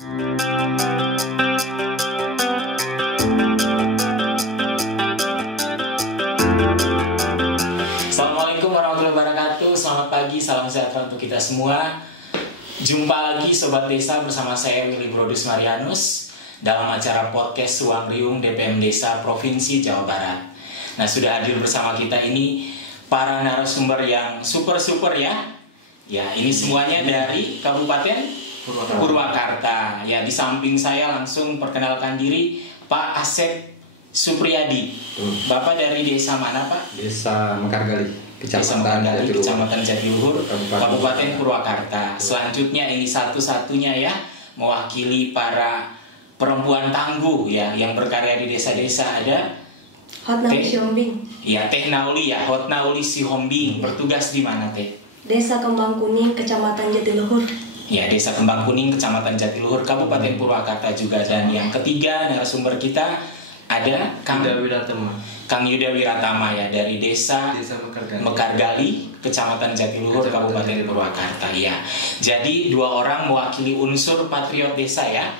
Assalamualaikum warahmatullahi wabarakatuh. Selamat pagi, salam sejahtera untuk kita semua. Jumpa lagi Sobat Desa bersama saya Willy Brodus Marianus dalam acara podcast Ruang Riung DPM Desa Provinsi Jawa Barat. Nah, sudah hadir bersama kita ini para narasumber yang super ya. Ya, ini semuanya dari Kabupaten Purwakarta. Ya, di samping saya langsung perkenalkan diri Pak Asep Supriyadi. Bapak dari desa mana, Pak? Desa Mekargali, Kecamatan Jatiluhur, Kabupaten Purwakarta. Selanjutnya ini satu-satunya ya mewakili para perempuan tangguh ya yang berkarya di desa-desa ada Hotnauli Sihombing. Ya, Teh Nauli ya, Hotnauli Sihombing. Bertugas di mana, Teh? Desa Kembang Kuning, Kecamatan Jatiluhur. Ya, Desa Kembang Kuning, Kecamatan Jatiluhur, Kabupaten Purwakarta juga. Dan yang ketiga narasumber kita ada Kang Yuda Wiratama ya dari Desa Mekargali, Kecamatan Jatiluhur, Kabupaten Purwakarta ya. Jadi dua orang mewakili unsur patriot desa ya.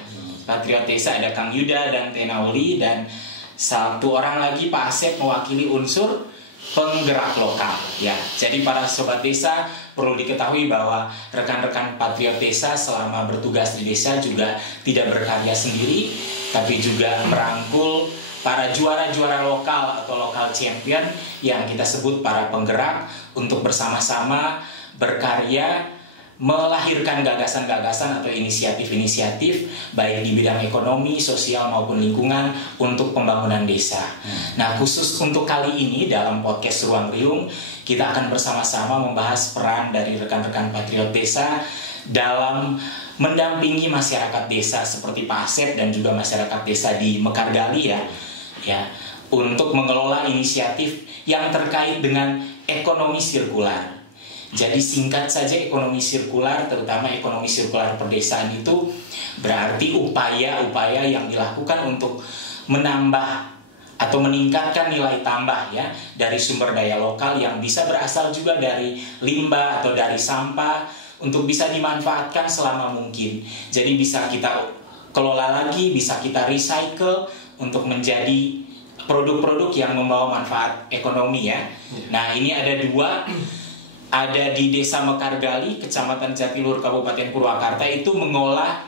Patriot desa ada Kang Yuda dan Teh Nauli, dan satu orang lagi Pak Asep mewakili unsur penggerak lokal ya. Jadi para sobat desa perlu diketahui bahwa rekan-rekan patriot desa selama bertugas di desa juga tidak berkarya sendiri, tapi juga merangkul para juara-juara lokal atau lokal champion yang kita sebut para penggerak untuk bersama-sama berkarya melahirkan gagasan-gagasan atau inisiatif-inisiatif baik di bidang ekonomi, sosial maupun lingkungan untuk pembangunan desa. Nah, khusus untuk kali ini dalam podcast Ruang Riung kita akan bersama-sama membahas peran dari rekan-rekan patriot desa dalam mendampingi masyarakat desa seperti Pak Asep dan juga masyarakat desa di Mekargali ya untuk mengelola inisiatif yang terkait dengan ekonomi sirkular. Jadi singkat saja, ekonomi sirkular, terutama ekonomi sirkular perdesaan itu berarti upaya-upaya yang dilakukan untuk menambah atau meningkatkan nilai tambah ya dari sumber daya lokal yang bisa berasal juga dari limbah atau dari sampah untuk bisa dimanfaatkan selama mungkin. Jadi bisa kita kelola lagi, bisa kita recycle untuk menjadi produk-produk yang membawa manfaat ekonomi ya. Nah, ini ada dua. Ada di Desa Mekargali, Kecamatan Jatiluhur, Kabupaten Purwakarta itu mengolah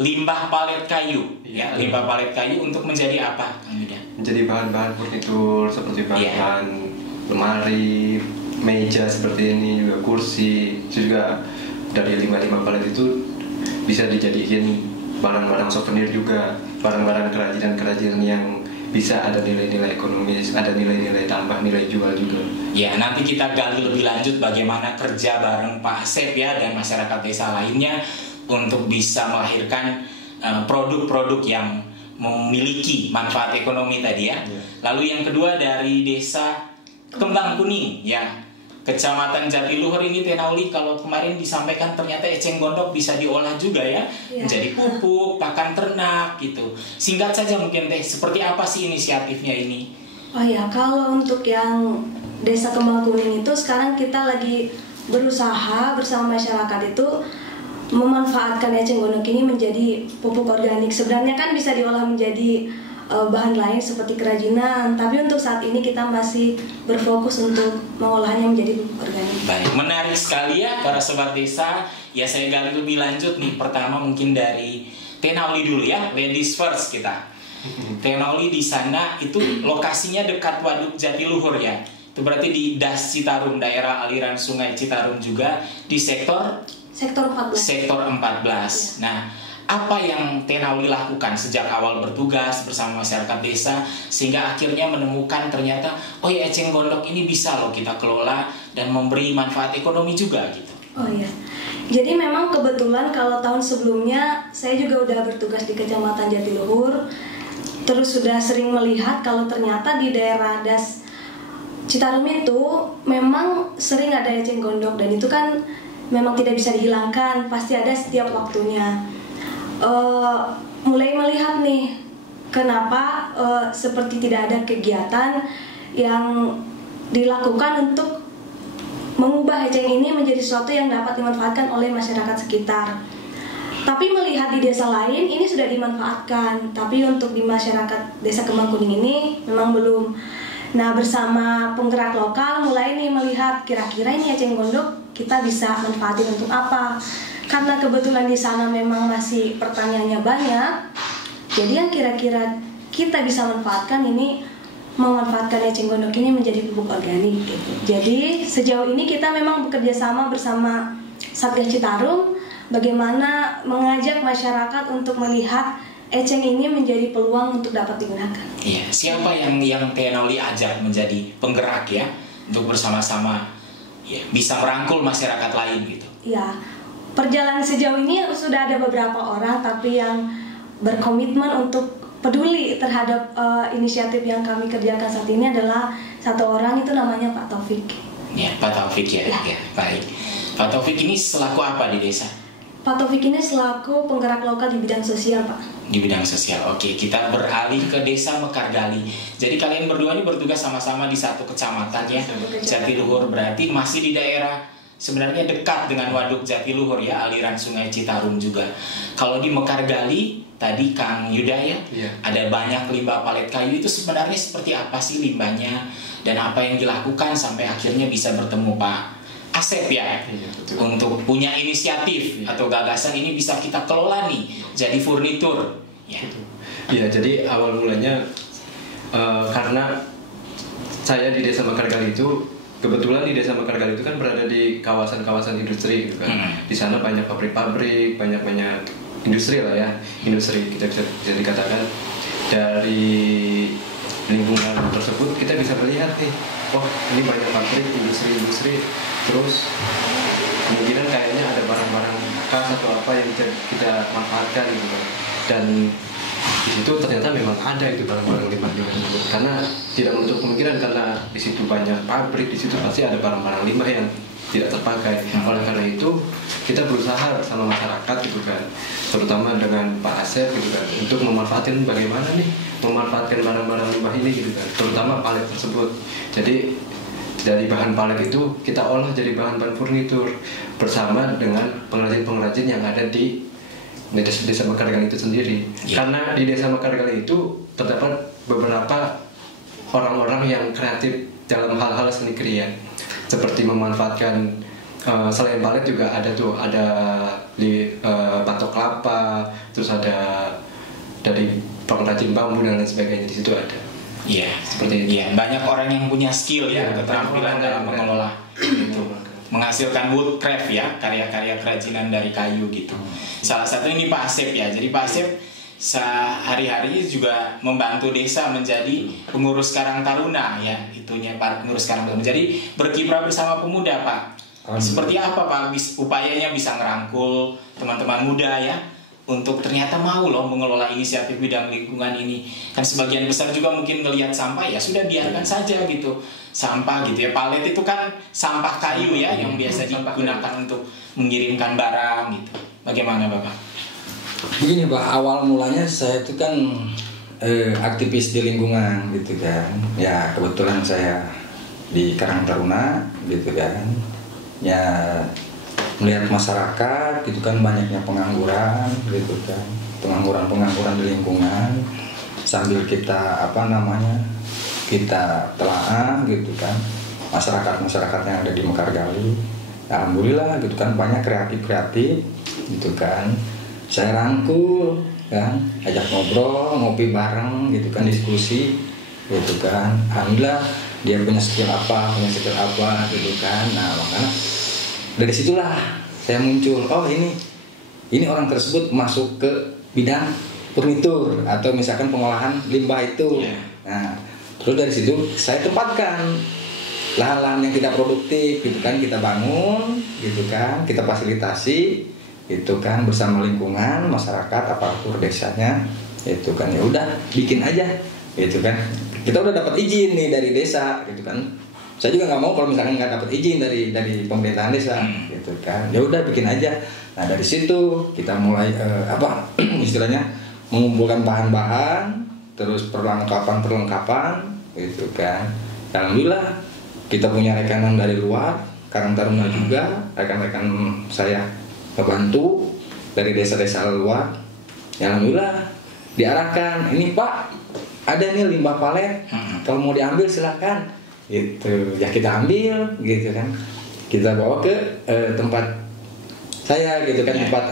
limbah palet kayu ya, limbah palet kayu untuk menjadi apa, Kang Yuda? Menjadi bahan-bahan furnitur seperti bahan lemari, meja seperti ini, juga kursi. Juga dari limbah-limbah palet itu bisa dijadikan barang-barang souvenir juga, barang-barang kerajinan yang bisa ada nilai-nilai ekonomis, ada nilai-nilai tambah, nilai jual juga. Ya, nanti kita gali lebih lanjut bagaimana kerja bareng Pak Asep ya dan masyarakat desa lainnya untuk bisa melahirkan produk-produk yang memiliki manfaat ekonomi tadi ya. Lalu yang kedua dari Desa Kembang Kuning ya, Kecamatan Jatiluhur ini Teh Nauli, kalau kemarin disampaikan ternyata eceng gondok bisa diolah juga ya, menjadi pupuk, pakan ternak gitu. Singkat saja mungkin Teh, seperti apa sih inisiatifnya ini? Oh ya, kalau untuk yang Desa Kembang Kuning itu sekarang kita lagi berusaha bersama masyarakat itu memanfaatkan eceng gondok ini menjadi pupuk organik. Sebenarnya kan bisa diolah menjadi bahan lain seperti kerajinan, tapi untuk saat ini kita masih berfokus untuk mengolahnya menjadi pupuk organik. Baik, menarik sekali ya para sobat desa. Ya, saya gali lebih lanjut nih. Pertama mungkin dari Teh Nauli dulu ya, ladies first kita. Teh Nauli di sana itu lokasinya dekat Waduk Jatiluhur ya. Itu berarti di Das Citarum, daerah aliran Sungai Citarum juga di sektor 14. Sektor 14. Nah, apa yang Teh Nauli lakukan sejak awal bertugas bersama masyarakat desa sehingga akhirnya menemukan ternyata oh ya eceng gondok ini bisa loh kita kelola dan memberi manfaat ekonomi juga gitu. Oh iya. Jadi memang kebetulan kalau tahun sebelumnya saya juga udah bertugas di Kecamatan Jatiluhur. Terus sudah sering melihat kalau ternyata di daerah Das Citarum itu memang sering ada eceng gondok, dan itu kan memang tidak bisa dihilangkan, pasti ada setiap waktunya. Mulai melihat nih kenapa seperti tidak ada kegiatan yang dilakukan untuk mengubah eceng ini menjadi sesuatu yang dapat dimanfaatkan oleh masyarakat sekitar. Tapi melihat di desa lain ini sudah dimanfaatkan, tapi untuk di masyarakat Desa Kembang Kuning ini memang belum. Nah, bersama penggerak lokal mulai nih melihat kira-kira ini eceng gondok kita bisa manfaatin untuk apa. Karena kebetulan di sana memang masih pertaniannya banyak, jadi yang kira-kira kita bisa manfaatkan ini, memanfaatkan eceng gondok ini menjadi pupuk organik gitu. Jadi sejauh ini kita memang bekerja sama bersama Satgas Citarum, bagaimana mengajak masyarakat untuk melihat eceng ini menjadi peluang untuk dapat digunakan. Iya, siapa yang Teh Nauli ajak menjadi penggerak ya untuk bersama-sama ya bisa merangkul masyarakat lain gitu. Iya. Perjalanan sejauh ini sudah ada beberapa orang, tapi yang berkomitmen untuk peduli terhadap inisiatif yang kami kerjakan saat ini adalah satu orang, itu namanya Pak Taufik. Ya, Pak Taufik ya. Baik. Pak Taufik ini selaku apa di desa? Pak Taufik ini selaku penggerak lokal di bidang sosial, Pak. Di bidang sosial. Oke, kita beralih ke desa Mekargali. Jadi kalian berdua ini bertugas sama-sama di satu kecamatan ya, Jatiluhur, berarti masih di daerah sebenarnya dekat dengan Waduk Jatiluhur ya, aliran Sungai Citarum juga. Kalau di Mekargali tadi Kang Yuda ya, ada banyak limbah palet kayu, itu sebenarnya seperti apa sih limbahnya dan apa yang dilakukan sampai akhirnya bisa bertemu Pak Asep ya, untuk punya inisiatif atau gagasan ini bisa kita kelola nih jadi furnitur ya. Iya, jadi awal mulanya karena saya di Desa Mekargali itu, kebetulan di Desa Mekargali itu kan berada di kawasan-kawasan industri gitu kan. Di sana banyak pabrik-pabrik, banyak industri lah ya. Industri kita bisa dikatakan dari lingkungan tersebut kita bisa melihat nih, oh ini banyak pabrik, industri, terus kemungkinan kayaknya ada barang-barang bekas atau apa yang bisa kita manfaatkan gitu kan. Dan di situ ternyata memang ada itu barang-barang limbah itu, karena tidak menutup kemungkinan karena di situ banyak pabrik, di situ pasti ada barang-barang limbah yang tidak terpakai. Oleh karena itu kita berusaha sama masyarakat gitu kan, terutama dengan Pak Asep gitu kan, untuk memanfaatkan bagaimana nih memanfaatkan barang-barang limbah ini gitu kan, terutama palet tersebut. Jadi dari bahan palet itu kita olah jadi bahan-bahan furnitur bersama dengan pengrajin-pengrajin yang ada di Desa Mekargali itu sendiri. Karena di Desa Mekargali itu terdapat beberapa orang-orang yang kreatif dalam hal-hal seni kriya, seperti memanfaatkan selain palet juga ada di batok kelapa, terus ada dari pengrajin bambu dan lain sebagainya, di situ ada. Iya, seperti itu. Iya, banyak orang yang punya skill ya, keterampilan dalam mengelola itu, menghasilkan woodcraft ya, karya-karya kerajinan dari kayu gitu. Salah satu ini Pak Asep ya. Jadi Pak Asep sehari-hari juga membantu desa menjadi pengurus Karang Taruna ya, itunya Pak pengurus Karang Taruna. Jadi berkiprah bersama pemuda Pak. Seperti apa Pak upayanya bisa ngerangkul teman-teman muda ya, untuk ternyata mau loh mengelola inisiatif bidang lingkungan ini. Kan sebagian besar juga mungkin ngelihat sampah ya sudah biarkan saja gitu, sampah gitu ya. Palet itu kan sampah kayu ya yang biasa digunakan untuk mengirimkan barang gitu. Bagaimana Bapak? Begini Pak, awal mulanya saya itu kan aktivis di lingkungan gitu kan. Ya kebetulan saya di Karang Taruna gitu kan. Ya melihat masyarakat gitu kan, banyaknya pengangguran gitu kan, pengangguran di lingkungan, sambil kita kita telaah gitu kan masyarakat yang ada di Mekargali. Alhamdulillah gitu kan, banyak kreatif gitu kan, saya rangkul kan, ajak ngobrol, ngopi bareng gitu kan, diskusi gitu kan. Alhamdulillah dia punya skill apa gitu kan. Nah makanya dari situlah saya muncul, oh ini orang tersebut masuk ke bidang furnitur atau misalkan pengolahan limbah itu. Nah terus dari situ saya tempatkan lahan-lahan yang tidak produktif gitu kan, kita bangun gitu kan, kita fasilitasi gitu kan bersama lingkungan, masyarakat, aparatur desanya itu kan. Ya udah bikin aja gitu kan, kita udah dapat izin nih dari desa gitu kan. Saya juga nggak mau kalau misalkan nggak dapat izin dari pemerintahan desa gitu kan. Ya udah bikin aja. Nah dari situ kita mulai istilahnya mengumpulkan bahan-bahan, terus perlengkapan gitu kan. Alhamdulillah kita punya rekanan dari luar, Karang Taruna juga, rekan-rekan saya ngebantu dari desa-desa luar. Ya alhamdulillah diarahkan, ini Pak ada nih limbah palet, kalau mau diambil silakan. Gitu. Ya kita ambil gitu kan. Kita bawa ke tempat saya gitu kan, tempat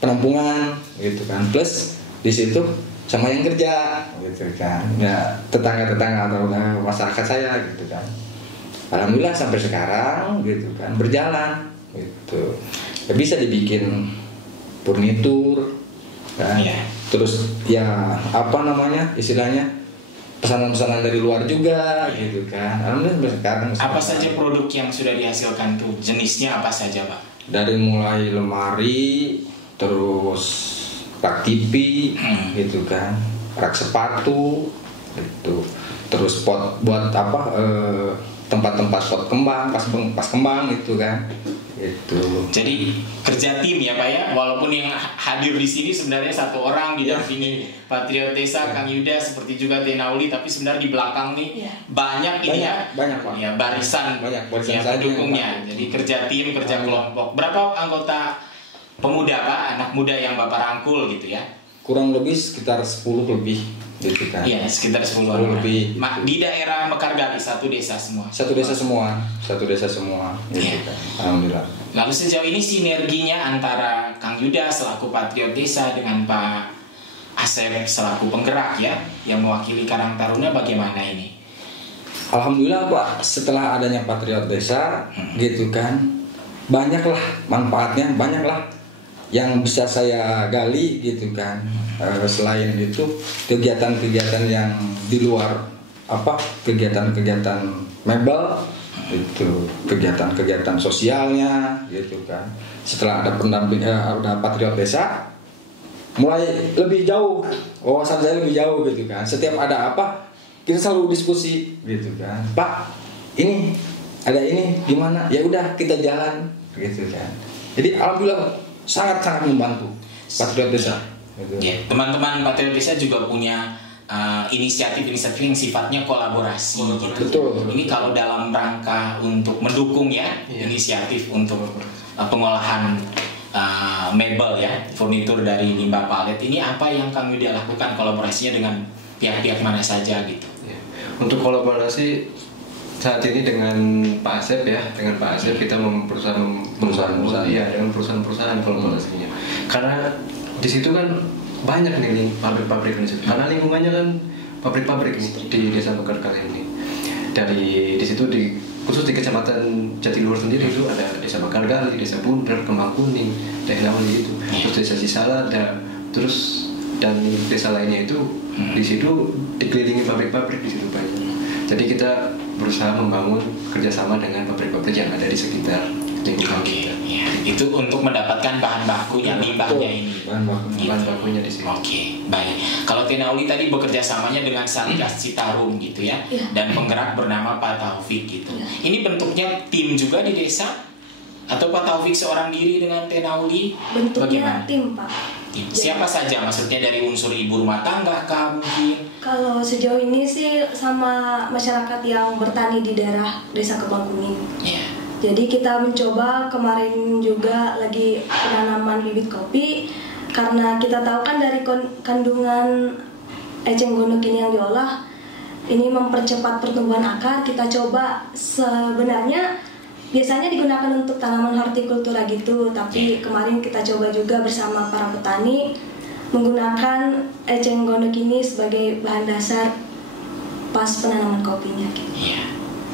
penampungan gitu kan. Plus di situ sama yang kerja gitu kan. Ya tetangga-tetangga atau masyarakat saya gitu kan. Alhamdulillah sampai sekarang gitu kan berjalan gitu. Ya bisa dibikin furnitur kan. Terus ya istilahnya pesanan-pesanan dari luar juga gitu kan. Alhamdulillah sampai sekarang. Apa saja produk yang sudah dihasilkan tuh? Jenisnya apa saja, Pak? Dari mulai lemari, terus rak TV gitu kan, rak sepatu gitu. Terus pot buat tempat-tempat pot kembang, pas kembang gitu kan. Itu. Jadi kerja tim ya Pak ya, walaupun yang hadir di sini sebenarnya satu orang didampingi Patriot Desa Kang Yuda seperti juga Tenauli, tapi sebenarnya di belakang nih banyak Pak. Ya barisan pendukungnya. Jadi kerja tim, kerja kelompok. Berapa anggota pemuda Pak, anak muda yang Bapak rangkul gitu ya? Kurang lebih sekitar 10 lebih gitu kan. Iya, sekitar 10 lebih. Di daerah Mekargali satu desa semua. Satu desa semua gitu kan. Alhamdulillah. Lalu sejauh ini sinerginya antara Kang Yuda selaku Patriot Desa dengan Pak Asep selaku penggerak ya yang mewakili Karang Taruna bagaimana ini? Alhamdulillah Pak, setelah adanya Patriot Desa gitu kan, banyaklah manfaatnya, banyaklah yang bisa saya gali gitu kan. Selain itu kegiatan-kegiatan yang di luar kegiatan-kegiatan mebel itu, kegiatan-kegiatan sosialnya gitu kan. Setelah ada pendamping ada Patriot Desa, mulai lebih jauh, wawasan saya lebih jauh gitu kan. Setiap ada apa kita selalu diskusi gitu kan. Pak, ini ada ini gimana? Ya udah kita jalan gitu kan. Jadi alhamdulillah sangat-sangat membantu Patriot Desa. Gitu. Ya, teman-teman Patriot Desa juga punya inisiatif-inisiatif yang sifatnya kolaborasi. Gitu. Betul. Ini kalau dalam rangka untuk mendukung inisiatif untuk pengolahan mebel ya, furnitur dari limbah palet ini, apa yang kami dia lakukan kolaborasinya dengan pihak-pihak mana saja gitu? Untuk kolaborasi saat ini dengan Pak Asep dengan Pak Asep kita dengan perusahaan-perusahaan kolaborasinya. Karena di situ kan banyak nih pabrik-pabrik di situ. Karena lingkungannya kan pabrik-pabrik di Desa Mekargali ini. Dari di situ khusus di Kecamatan Jatiluhur sendiri itu ada Desa Mekargali, Desa Bunder, Kembang Kuning, daerah itu. Terus Desa Cisala dan desa lainnya itu di situ dikelilingi pabrik-pabrik di situ banyak. Jadi kita berusaha membangun kerjasama dengan pabrik-pabrik yang ada di sekitar lingkungan kita. Ya, itu untuk mendapatkan bahan bakunya, limbahnya ini. Bahan bakunya di sini. Oke, baik. Kalau Tenauli tadi bekerja samanya dengan Satgas Citarum gitu ya, dan penggerak bernama Pak Taufik gitu. Ini bentuknya tim juga di desa atau Pak Taufik seorang diri dengan Tenauli? Bentuknya tim Pak. Siapa saja? Maksudnya dari unsur ibu rumah tangga kah mungkin? Kalau sejauh ini sih sama masyarakat yang bertani di daerah Desa Kembang Kuning. Jadi kita mencoba kemarin juga lagi penanaman bibit kopi, karena kita tahu kan dari kandungan eceng gondok ini yang diolah ini mempercepat pertumbuhan akar. Kita coba, sebenarnya biasanya digunakan untuk tanaman hortikultura gitu, tapi kemarin kita coba juga bersama para petani menggunakan eceng gondok ini sebagai bahan dasar pas penanaman kopinya gitu.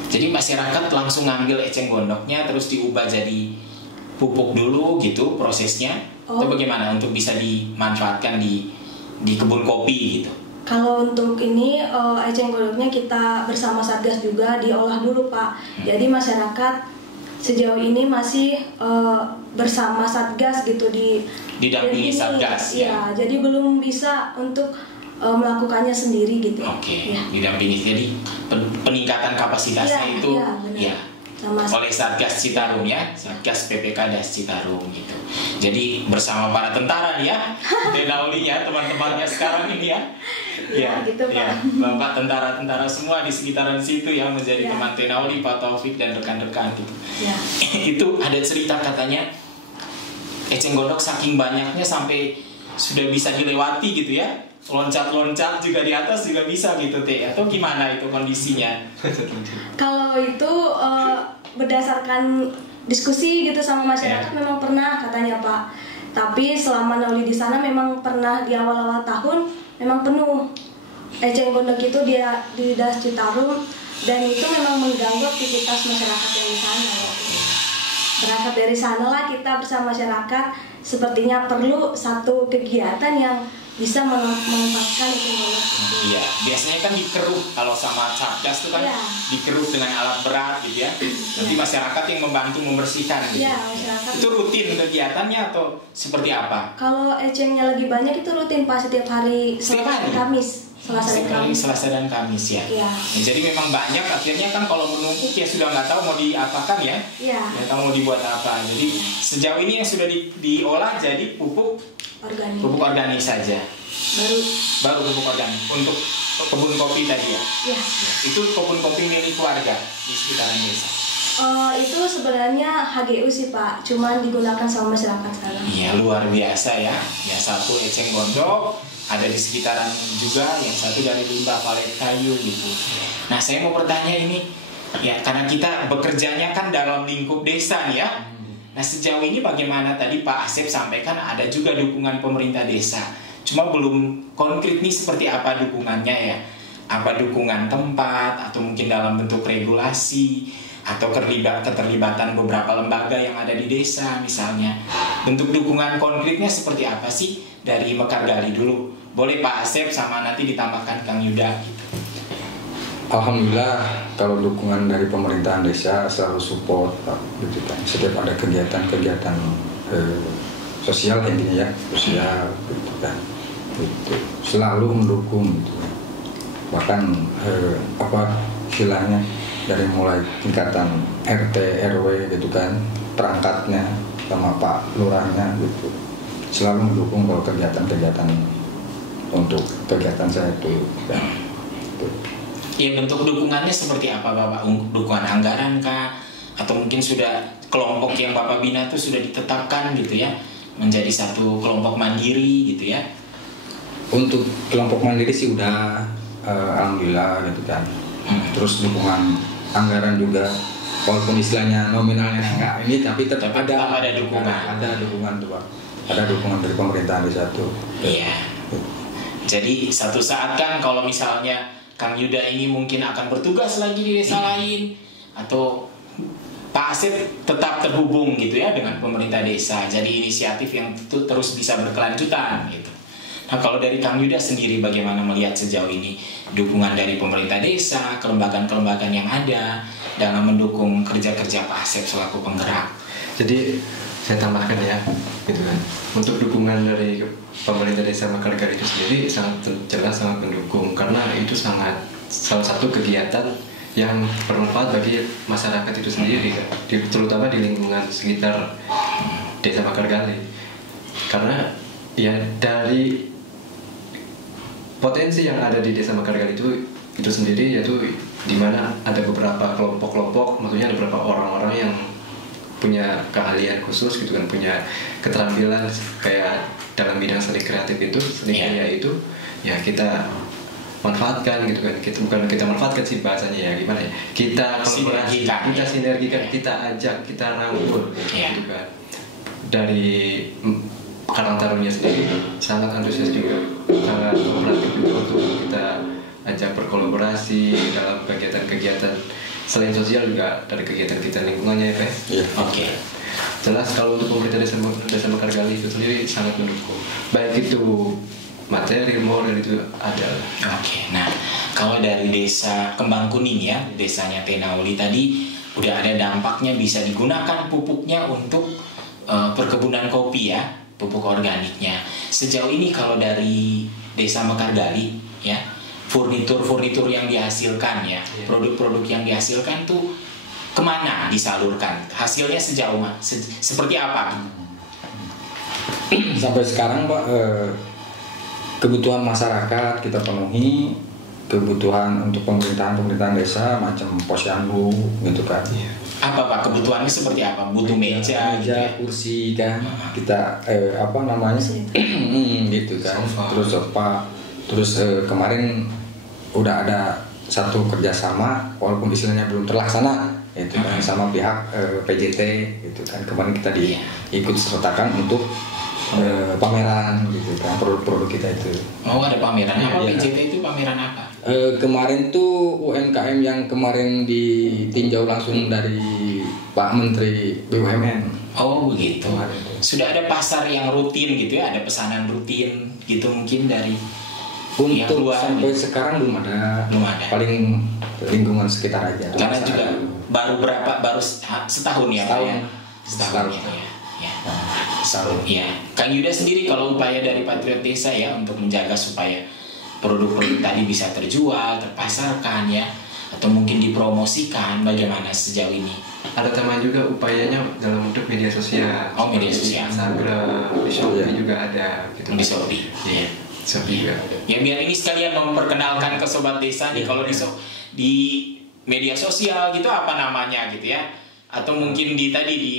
Jadi masyarakat langsung ngambil eceng gondoknya terus diubah jadi pupuk dulu gitu prosesnya. Itu bagaimana untuk bisa dimanfaatkan di kebun kopi gitu? Kalau untuk ini eceng gondoknya kita bersama Satgas juga diolah dulu Pak. Jadi masyarakat sejauh ini masih bersama Satgas gitu didampingi Satgas ya. Jadi belum bisa untuk melakukannya sendiri gitu. Didampingi. Jadi peningkatan kapasitasnya itu oleh Satgas Citarum ya, Satgas PPK Das Citarum gitu. Jadi bersama para tentara nih ya, Tenauli ya, teman-temannya sekarang ini ya. Gitu, Pak. Bapak tentara-tentara semua di sekitaran situ yang menjadi teman Tenauli, Pak Taufik dan rekan-rekan gitu. Itu ada cerita katanya eceng gondok saking banyaknya sampai sudah bisa dilewati gitu ya, loncat-loncat juga di atas juga bisa gitu Teh, atau gimana itu kondisinya? Kalau itu berdasarkan diskusi gitu sama masyarakat memang pernah katanya Pak. Tapi selama Nauli di sana memang pernah di awal-awal tahun memang penuh eceng gondok itu dia di Das Citarum, dan itu memang mengganggu aktivitas masyarakat yang di sana ya. Berangkat dari sanalah kita bersama masyarakat sepertinya perlu satu kegiatan yang bisa memanfaatkan eceng gondok. Iya, biasanya kan dikeruk kalau sama Satgas itu kan dikeruk dengan alat berat gitu ya. Nanti masyarakat yang membantu membersihkan gitu. Iya, masyarakat. Itu rutin kegiatannya atau seperti apa? Kalau ecengnya lagi banyak itu rutin Pak, setiap hari Selasa dan Kamis. Selasa dan Kamis ya. Iya. Ya, jadi memang banyak, akhirnya kan kalau menumpuk ya sudah nggak tahu mau diapakan ya. Iya. Nggak tahu mau dibuat apa. Jadi sejauh ini yang sudah diolah jadi pupuk organik saja. Baru pupuk organik untuk kebun kopi tadi ya. Iya. Itu kebun kopi milik warga di sekitaran desa. Itu sebenarnya HGU sih Pak, cuman digunakan sama masyarakat sekarang. Iya, luar biasa ya. Ya, satu eceng gondok ada di sekitaran juga, yang satu dari limbah palet kayu gitu. Nah, saya mau bertanya ini ya, karena kita bekerjanya kan dalam lingkup desa nih ya. Nah, sejauh ini bagaimana, tadi Pak Asep sampaikan ada juga dukungan pemerintah desa. Cuma belum konkret nih seperti apa dukungannya ya. Apa dukungan tempat atau mungkin dalam bentuk regulasi atau keterlibatan beberapa lembaga yang ada di desa misalnya. Bentuk dukungan konkretnya seperti apa sih dari Mekar Gali dulu? Boleh Pak Asep sama nanti ditambahkan Kang Yuda gitu. Alhamdulillah kalau dukungan dari pemerintahan desa selalu support Pak, gitu kan. Setiap ada kegiatan-kegiatan sosial intinya ya, sosial gitu kan. Gitu. Selalu mendukung gitu. Bahkan istilahnya dari mulai tingkatan RT RW gitu kan, perangkatnya sama Pak Lurahnya gitu, selalu mendukung kalau kegiatan-kegiatan untuk kegiatan saya itu ya, gitu. Ya, bentuk dukungannya seperti apa Bapak? Dukungan anggaran kah? Atau mungkin sudah kelompok yang Bapak bina itu sudah ditetapkan gitu ya, menjadi satu kelompok mandiri gitu ya? Untuk kelompok mandiri sih udah alhamdulillah gitu kan. Terus dukungan anggaran juga, walaupun istilahnya nominalnya enggak ini, tapi tetap ada dukungan. Ada dukungan tuh Pak. Ada dukungan dari pemerintahan desa tuh. Iya. Jadi satu saat kan kalau misalnya Kang Yuda ini mungkin akan bertugas lagi di desa lain, atau Pak Asep tetap terhubung gitu ya dengan pemerintah desa. Jadi inisiatif yang terus bisa berkelanjutan gitu. Nah, kalau dari Kang Yuda sendiri bagaimana melihat sejauh ini dukungan dari pemerintah desa, kelembagaan-kelembagaan yang ada dalam mendukung kerja-kerja Pak Asep selaku penggerak? Jadi saya tambahkan ya, gitu kan. Untuk dukungan dari pemerintah desa Mekar Gali itu sendiri sangat jelas, sangat mendukung, karena itu salah satu kegiatan yang bermanfaat bagi masyarakat itu sendiri, kan? Terutama di lingkungan sekitar desa Mekar Gali. Karena ya dari potensi yang ada di desa Mekar Gali itu sendiri, yaitu di mana ada beberapa kelompok-kelompok, maksudnya ada beberapa orang-orang yang punya keahlian khusus gitu kan, punya keterampilan kayak dalam bidang seni kreatif itu, seni karya itu, ya kita manfaatkan gitu kan. Bukan kita manfaatkan sih bahasanya, ya gimana ya, kita kolaborasi, kita sinergikan, kita ajak, kita rangkul gitu kan. Dari Karang Tarunnya sendiri sangat antusias juga, sangat kooperatif juga untuk kita ajak berkolaborasi dalam kegiatan-kegiatan selain sosial, juga dari kegiatan lingkungannya ya Pak. Oke. Jelas kalau untuk pemerintah desa Mekar Gali itu sendiri sangat mendukung, baik itu materi, moral itu ada. Oke. Nah, kalau dari desa Kembang Kuning ya, desanya Tenauli tadi udah ada dampaknya, bisa digunakan pupuknya untuk perkebunan kopi ya, pupuk organiknya. Sejauh ini kalau dari desa Mekar Gali ya, furnitur yang dihasilkan ya, produk-produk yang dihasilkan tuh kemana disalurkan? Hasilnya sejauh seperti apa? Sampai sekarang Pak, kebutuhan masyarakat kita penuhi, kebutuhan untuk pemerintahan desa macam posyandu gitu kan. Apa Pak kebutuhannya seperti apa? Butuh meja gitu ya? Kursi kan, kita apa namanya gitu kan, terus sofa, terus kemarin udah ada satu kerjasama walaupun istilahnya belum terlaksana itu kan sama pihak PJT gitu kan, kemarin kita diikut sertakan untuk pameran gitu kan, produk-produk kita itu. Oh ada pameran apa? PJT itu pameran apa? Kemarin tuh UMKM yang kemarin ditinjau langsung dari Pak Menteri BUMN. Oh begitu. Sudah ada pasar yang rutin gitu ya, ada pesanan rutin gitu mungkin dari untuk luar, sampai gitu. Sekarang belum ada. Paling lingkungan sekitar aja. Karena juga baru setahun ya. Setahun ya. Ya. Kang Yuda sendiri kalau upaya dari Patriot Desa ya untuk menjaga supaya produk-produk tadi bisa terjual, terpasarkan ya, atau mungkin dipromosikan, bagaimana sejauh ini? Ada teman juga upayanya dalam bentuk media sosial. Oh media sosial. Instagram, di Shopee juga ada. Gitu. Di Shopee. Iya. Shopee juga ada. Ya biar ini sekalian memperkenalkan ke sobat desa nih kalau di media sosial gitu apa namanya gitu ya? Atau mungkin di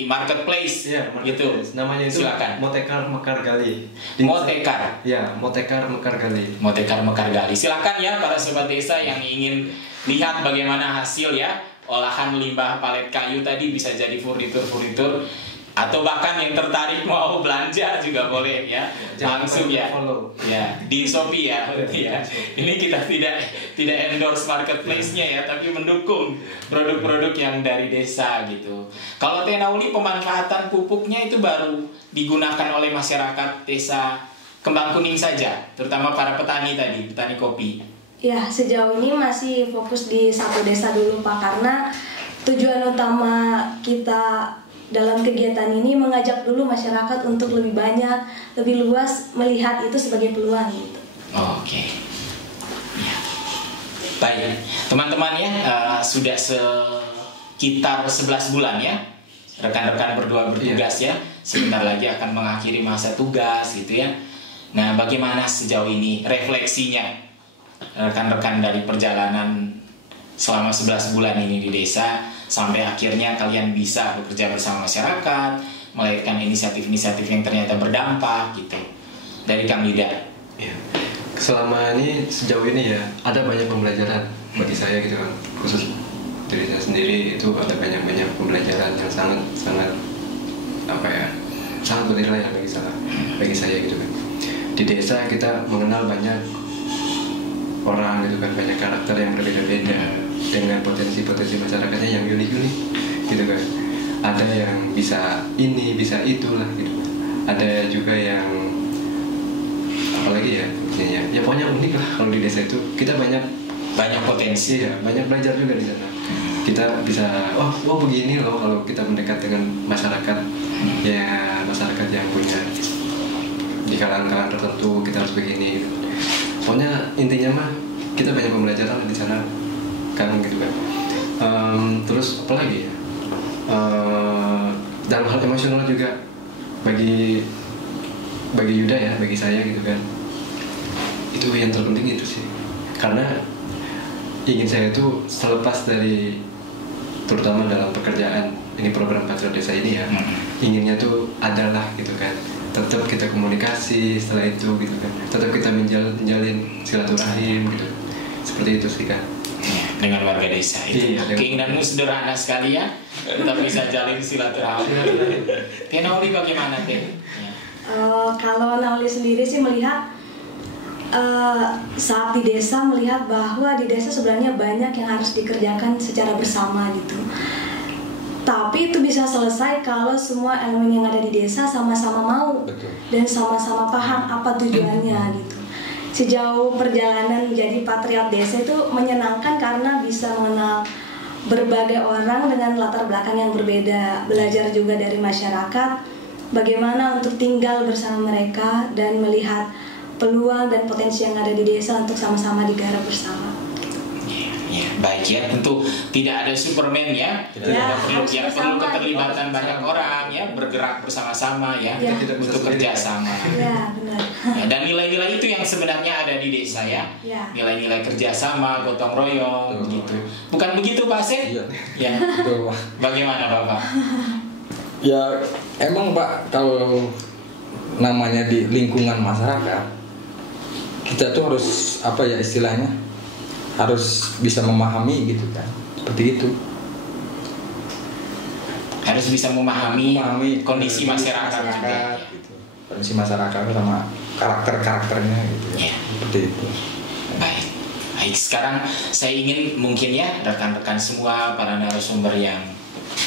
marketplace, gitu. Namanya itu silakan. Motekar Mekar Gali. Motekar. Ya, Motekar Mekar Gali. Motekar Mekar Gali. Silakan ya para sobat desa yang ingin lihat bagaimana hasil ya olahan limbah palet kayu tadi bisa jadi furnitur atau bahkan yang tertarik mau belanja juga boleh ya. Langsung ya. Ya, di Shopee ya berarti ya. Ini kita tidak endorse marketplace-nya ya, tapi mendukung produk-produk yang dari desa gitu. Kalau Tenauli pemanfaatan pupuknya itu baru digunakan oleh masyarakat desa Kembang Kuning saja, terutama para petani tadi, petani kopi. Ya, sejauh ini masih fokus di satu desa dulu Pak, karena tujuan utama kita dalam kegiatan ini mengajak dulu masyarakat untuk lebih banyak, lebih luas melihat itu sebagai peluang gitu. Oke. Ya. Baik, teman-teman ya, sudah sekitar 11 bulan ya. Rekan-rekan berdua bertugas ya. Sebentar lagi akan mengakhiri masa tugas gitu ya. Nah, bagaimana sejauh ini refleksinya rekan-rekan dari perjalanan selama 11 bulan ini di desa sampai akhirnya kalian bisa bekerja bersama masyarakat, melahirkan inisiatif-inisiatif yang ternyata berdampak gitu. Dari Kang Yuda. Ya. Selama ini sejauh ini ya ada banyak pembelajaran bagi saya gitu kan, khusus dari saya sendiri itu ada banyak pembelajaran yang sangat bernilai bagi saya gitu kan. Di desa kita mengenal banyak orang gitu kan, banyak karakter yang berbeda-beda dengan potensi masyarakatnya yang unik-unik gitu kan. Ada yang bisa ini, bisa itulah gitu kan. Ada juga yang apalagi ya pokoknya unik lah. Kalau di desa itu kita banyak potensi ya, banyak belajar juga di sana. Kita bisa begini loh kalau kita mendekat dengan masyarakat ya, masyarakat yang punya di kalangan tertentu kita harus begini gitu. Pokoknya intinya mah kita banyak pembelajaran di sana kan gitu kan. Terus apa lagi ya, dalam hal emosional juga bagi Yuda ya, bagi saya gitu kan, itu yang terpenting itu sih, karena ingin saya itu selepas dari terutama dalam pekerjaan ini program Patriot Desa ini ya, inginnya tuh adalah gitu kan, tetap kita komunikasi setelah itu gitu kan, tetap kita menjalin silaturahim gitu, seperti itu sih kan. Dengan warga desa itu. Keinginanmu sederhana sekali ya, tetap bisa jalin silaturahmi. Teh Nauli bagaimana Teh? Kalau Nauli sendiri sih melihat saat di desa melihat bahwa di desa sebenarnya banyak yang harus dikerjakan secara bersama gitu. Tapi itu bisa selesai kalau semua elemen yang ada di desa sama-sama mau. Betul. Dan sama-sama paham apa tujuannya gitu. Sejauh perjalanan menjadi Patriot Desa itu menyenangkan karena bisa mengenal berbagai orang dengan latar belakang yang berbeda, belajar juga dari masyarakat, bagaimana untuk tinggal bersama mereka dan melihat peluang dan potensi yang ada di desa untuk sama-sama digarap bersama. Ya, baik ya, tentu tidak ada Superman ya, perlu keterlibatan banyak orang ya, bergerak bersama-sama ya, untuk kerjasama. Ya, benar. Ya, dan nilai-nilai itu yang sebenarnya ada di desa ya. Nilai-nilai kerjasama, gotong royong, gitu. Bukan begitu Pak Asep? Iya. Ya. Bagaimana Bapak? Ya emang Pak, kalau namanya di lingkungan masyarakat, kita tuh harus apa ya istilahnya, harus bisa memahami gitu kan, seperti itu. Harus bisa memahami kondisi masyarakat juga. Gitu. Kondisi masyarakat sama karakternya gitu ya. Seperti itu. Baik, sekarang saya ingin mungkin ya rekan-rekan semua para narasumber yang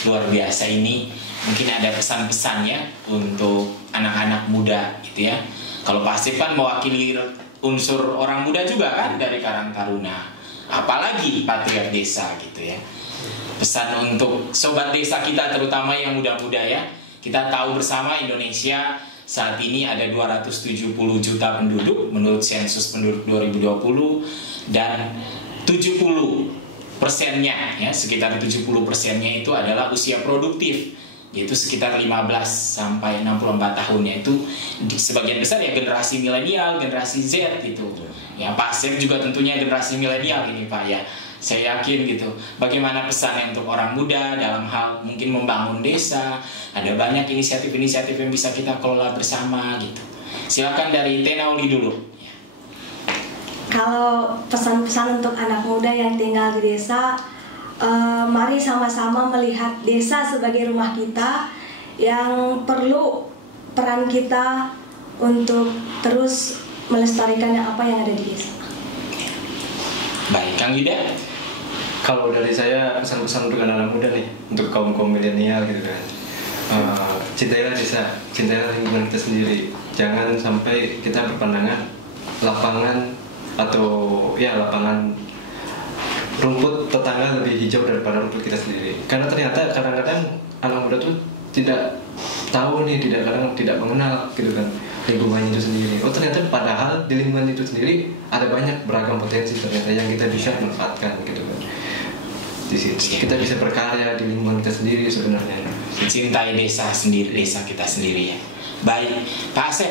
luar biasa ini mungkin ada pesan-pesannya untuk anak-anak muda gitu ya. Kalau Pak Asep kan mewakili unsur orang muda juga kan dari Karang Taruna, apalagi Patriot Desa gitu ya. Pesan untuk sobat desa kita terutama yang muda-muda ya. Kita tahu bersama Indonesia saat ini ada 270 juta penduduk menurut sensus penduduk 2020 dan 70%-nya ya, sekitar 70%-nya itu adalah usia produktif, yaitu sekitar 15 sampai 64 tahun, yaitu sebagian besar ya generasi milenial, generasi Z gitu. Ya Pak Asep juga tentunya generasi milenial ini Pak ya. Saya yakin gitu. Bagaimana pesannya untuk orang muda dalam hal mungkin membangun desa? Ada banyak inisiatif-inisiatif yang bisa kita kelola bersama gitu. Silakan dari Tenauli dulu. Kalau pesan-pesan untuk anak muda yang tinggal di desa, mari sama-sama melihat desa sebagai rumah kita yang perlu peran kita untuk terus melestarikan apa yang ada di desa. Baik, Kang Yuda. Kalau dari saya pesan-pesan untuk anak-anak muda nih, untuk kaum milenial gitu kan, cintailah desa, cintailah lingkungan kita sendiri. Jangan sampai kita berpandangan lapangan atau ya lapangan rumput tetangga lebih hijau daripada rumput kita sendiri. Karena ternyata kadang-kadang anak muda tuh tidak tahu nih, kadang tidak mengenal gitu kan lingkungannya itu sendiri. Oh ternyata padahal di lingkungan itu sendiri ada banyak beragam potensi ternyata yang kita bisa manfaatkan gitu kan. Di situ kita bisa berkarya di lingkungan kita sendiri sebenarnya. Cintai desa sendiri, desa kita sendiri ya. Baik, Pak Asep,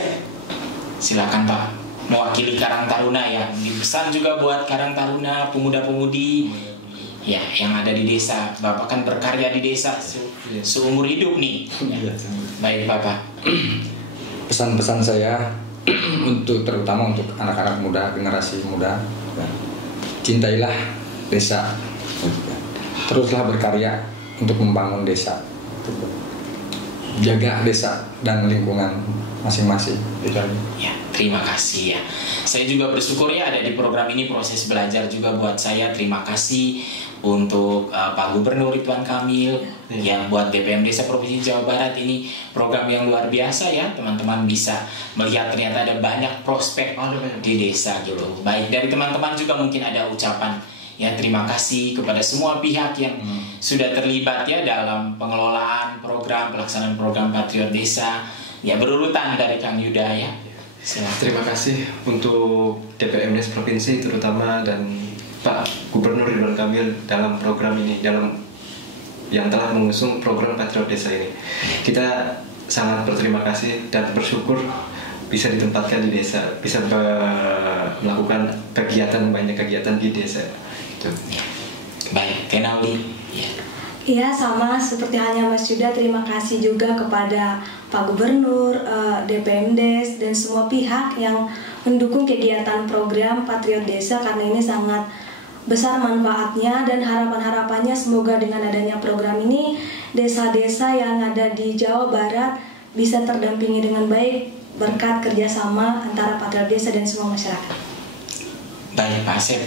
silakan Pak, mewakili Karang Taruna ya. Dipesan juga buat Karang Taruna, pemuda-pemudi ya yang ada di desa. Bapak kan berkarya di desa seumur hidup nih. Ya. Baik Bapak. Pesan-pesan saya terutama untuk anak-anak muda, generasi muda, ya. Cintailah desa. Teruslah berkarya untuk membangun desa, jaga desa dan lingkungan masing-masing. Ya, terima kasih ya. Saya juga bersyukur ya ada di program ini, proses belajar juga buat saya. Terima kasih untuk Pak Gubernur Ridwan Kamil yang buat DPM Desa Provinsi Jawa Barat ini program yang luar biasa ya. Teman-teman bisa melihat ternyata ada banyak prospek di desa gitu. Baik, dari teman-teman juga mungkin ada ucapan. Ya, terima kasih kepada semua pihak yang sudah terlibat ya dalam pengelolaan program, pelaksanaan program Patriot Desa. Ya, berurutan dari Kang Yuda ya. Silakan. Terima kasih untuk DPM Desa Provinsi terutama dan Pak Gubernur Ridwan Kamil dalam program ini, dalam yang telah mengusung program Patriot Desa ini. Kita sangat berterima kasih dan bersyukur bisa ditempatkan di desa, bisa melakukan banyak kegiatan di desa. Ya. Baik, Tenauli. Iya, sama seperti halnya Mas Yuda, terima kasih juga kepada Pak Gubernur, DPMDes dan semua pihak yang mendukung kegiatan program Patriot Desa karena ini sangat besar manfaatnya dan harapan-harapannya semoga dengan adanya program ini desa-desa yang ada di Jawa Barat bisa terdampingi dengan baik berkat kerjasama antara Patriot Desa dan semua masyarakat. Baik, Pak Asep.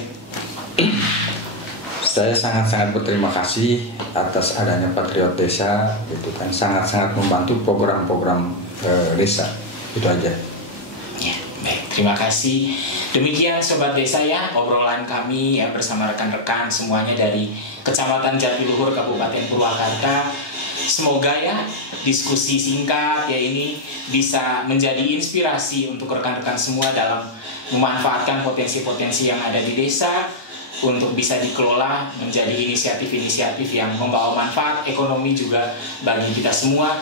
Saya sangat-sangat berterima kasih atas adanya Patriot Desa, itu kan sangat-sangat membantu program-program desa. Itu aja. Ya, baik, terima kasih. Demikian Sobat Desa ya, obrolan kami ya bersama rekan-rekan semuanya dari Kecamatan Jatiluhur, Kabupaten Purwakarta. Semoga ya diskusi singkat ya ini bisa menjadi inspirasi untuk rekan-rekan semua dalam memanfaatkan potensi-potensi yang ada di desa untuk bisa dikelola menjadi inisiatif-inisiatif yang membawa manfaat ekonomi juga bagi kita semua.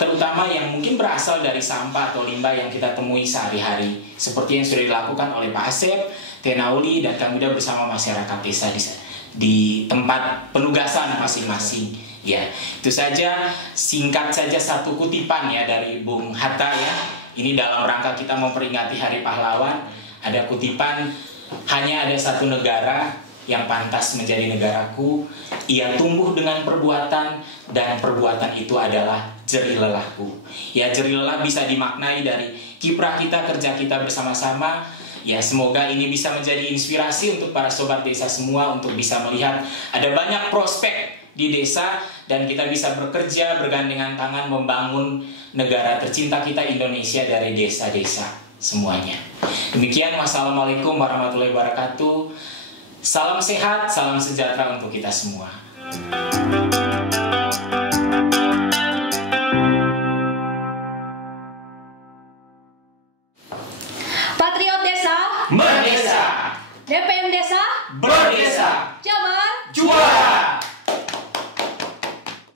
terutama yang mungkin berasal dari sampah atau limbah yang kita temui sehari-hari, seperti yang sudah dilakukan oleh Pak Asep, Tenauli, dan kami udah bersama masyarakat desa di tempat penugasan masing-masing. Ya, itu saja, singkat saja satu kutipan ya dari Bung Hatta ya. Ini dalam rangka kita memperingati Hari Pahlawan. Ada kutipan, hanya ada satu negara yang pantas menjadi negaraku, ia tumbuh dengan perbuatan, dan perbuatan itu adalah jerih lelahku. Ya, jerih lelah bisa dimaknai dari kiprah kita, kerja kita bersama-sama. Ya, semoga ini bisa menjadi inspirasi untuk para sobat desa semua untuk bisa melihat ada banyak prospek di desa, dan kita bisa bekerja bergandengan tangan membangun negara tercinta kita Indonesia dari desa-desa semuanya. Demikian, wassalamualaikum warahmatullahi wabarakatuh. Salam sehat, salam sejahtera untuk kita semua.